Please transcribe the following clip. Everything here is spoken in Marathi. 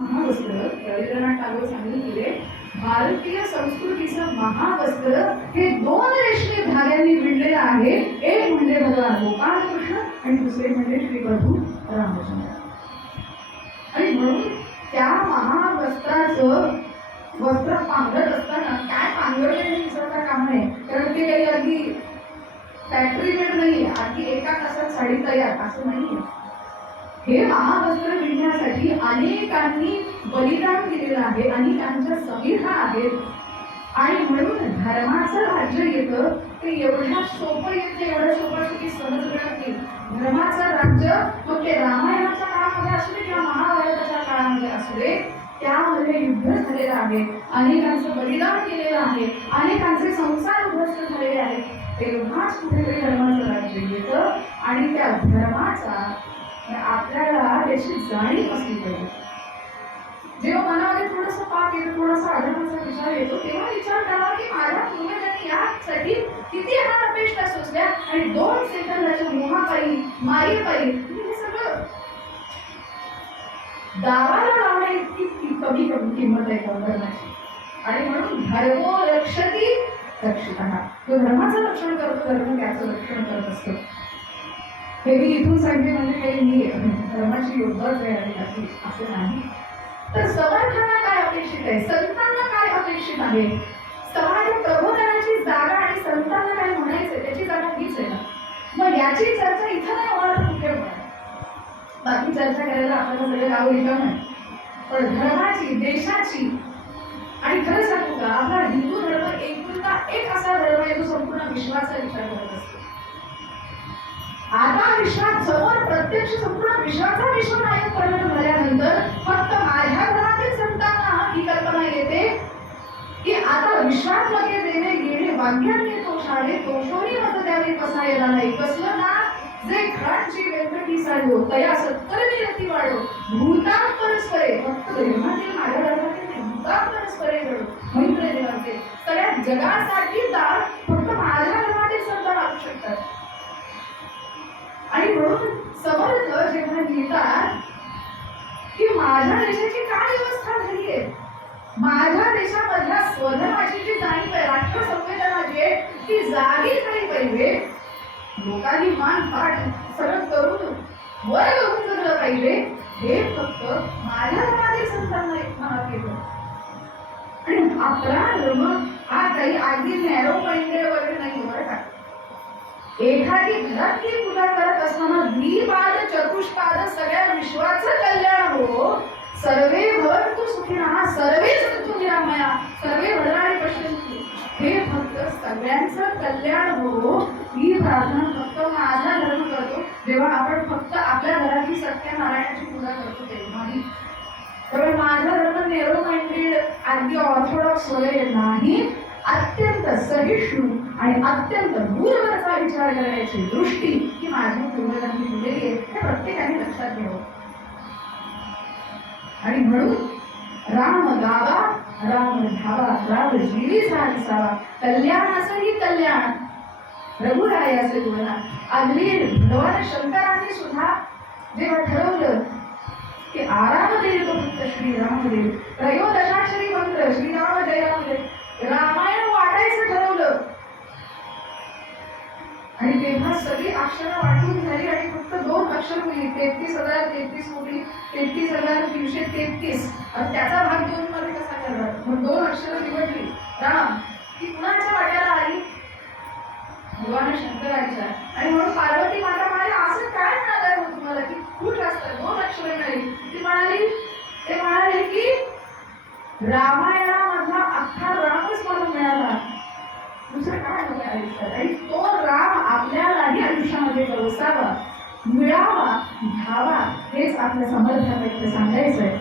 महावस्त्र रवींद्रनाथ टागोर सांगून गेले, भारतीय संस्कृतीचं महावस्त्र हे दोन रेशमी धाग्यांनी विणलेलं आहे. एक म्हणजे भगवान गोपाळकृष्ण आणि दुसरे म्हणजे श्री प्रभू रामचंद्र. आणि म्हणून त्या महावस्त्राचं वस्त्र पांघरत असताना काय पांघरलेलं विसरता कामा नये, कारण ते काही अगदी फॅक्टरी मेड नाहीये, अगदी एका तासात साडी तयार असं नाहीये. हे महावस्त्र विणण्यासाठी अनेकांनी बलिदान दिलेलं आहे, अनेकांच्या समिधा आहेत. आणि म्हणून धर्माचं राज्य येतं ते एवढ्या सोपं येत नाही, एवढ्या सोपं की सहज मिळत नाही. धर्माचं राज्य मग ते रामायणाच्या काळामध्ये असू दे किंवा महाभारताच्या काळामध्ये असू दे, त्यामध्ये युद्ध झालेलं आहे, अनेकांचं बलिदान केलेलं आहे, अनेकांचे संसार उद्ध्वस्त झालेले आहेत. तेव्हाच कुठेतरी धर्माचं राज्य येतं. आणि त्या धर्माचा आपल्याला त्याची जाणीव असली पाहिजे. जेव्हा मनामध्ये थोडंसं पाप येतो, थोडासा अधर्माचा विचार येतो, तेव्हा विचार करावा की माझ्या पूर्वजांनी यासाठी किती हात अपेक्षा सोसल्या आणि 2 सेकंदाच्या मोहापायी मायेपायी हे सगळं दावाला लावण्या इतकी कमी किंमत आहे धर्माची. आणि म्हणून धर्मो रक्षती रक्षितः, तो धर्माचं रक्षण करतो, धर्म त्याचं रक्षण करत असतो. हे मी इथून सांगते म्हणजे काही मी धर्माची योद्धा तयारी असं नाही. तर समर्थांना काय अपेक्षित आहे, संतांना काय अपेक्षित आहे, समाज प्रबोधनाची जागा आणि संतांना काय म्हणायचंय त्याची जागा हीच आहे ना. मग याची चर्चा इथं नाही होणार तर कुठे होणार. बाकी चर्चा करायला आपल्याला सगळं गाव रिकाम आहे, पण धर्माची, देशाची, आणि खरं सांगू का आपला हिंदू धर्म एकुलता एक असा धर्म आहे जो संपूर्ण विश्वाचा विचार करत असतो. आता विश्वात समोर प्रत्यक्ष संपूर्ण विश्वाचा विश्वनायक परिणाम झाल्यानंतर फक्त माझ्या घरातील संतांना ही कल्पना येते की आता विश्वात लगे देणे गेणे वाक्याने तो शाळे तोषोरी मत द्यावे कसायला नाही. कसलं ना जे घरांची व्यक्ती साडो तया सत्कर्मी रती वाढो भूतान परस्परे, फक्त धर्मातील माझ्या धर्मातील नाही, भूतान परस्परे घडो मैत्र देवाचे. सगळ्या जगासाठी दार फक्त माझ्या धर्मातील संत वाचू शकतात. आणि म्हणून समर्थ जेव्हा लिहितात की माझ्या देशाची काय व्यवस्था झाली आहे, माझ्या देशामधल्या स्वधर्माची जी जाणीव आहे, राष्ट्र संवेदना जी आहे ती जागी झाली पाहिजे. लोकांनी मान पाठ सरळ करून वर बघून जगलं पाहिजे. हे फक्त माझ्या धर्मातील संतांना एक मनात येतं. आणि आपला धर्म हा काही अगदी नॅरो माइंडेड वगैरे नाही बरं का. एखादी घरातली पूजा करत असताना द्विपाद चतुष्पाद सगळ्या विश्वाचं कल्याण हो, सर्वे भवन्तु सुखिनः सर्वे सन्तु निरामया सर्वे भद्राणि पश्यन्तु. हे फक्त सगळ्यांचं कल्याण हो ही प्रार्थना फक्त माझा धर्म करतो. जेव्हा आपण फक्त आपल्या घरातली सत्यनारायणाची पूजा करतो तेव्हाही. त्यामुळे माझा धर्म नेरो माइंडेड अगदी ऑर्थोडॉक्स वगैरे नाही, अत्यंत सहिष्णू आणि अत्यंत दूरवरचा विचार करण्याची दृष्टी ही माझ्या पूर्वजांनी दिलेली आहे, हे प्रत्येकाने लक्षात घ्यावं. आणि म्हणून राम गावा राम धावा राम जीवीचा विसावा कल्याणाचंही कल्याण रघुरायाचे गुणगान. अगदी भगवान शंकरांनी सुद्धा जेव्हा ठरवलं की आराम देईल तो फक्त श्रीरामदेव, त्रयोदशाक्षरी मंत्र श्रीराम जय राम जय, रामायण वाटायचं ठरवलं. आणि तेव्हा सगळी अक्षरं वाटून झाली आणि फक्त 2 अक्षर होईल, 33,033 कोटी 33,333. आणि त्याचा भाग 2 मध्ये कसा करणार. मग 2 अक्षरं निवडली राम, ती कुणाच्या वाट्याला आली, भगवान शंकरांच्या. आणि म्हणून पार्वती माता म्हणाली असं काय म्हणालाय हो तुम्हाला की खूप जास्त 2 अक्षरं मिळाली. ती म्हणाली की रामायणामधला अख्खा रामच मला मिळाला, दुसरं काय होतं आयुष्यात. आणि तो राम आपल्यालाही आयुष्यामध्ये गवसावा, मिळावा, घ्यावा हेच आपल्या समर्थांना सांगायचं आहे.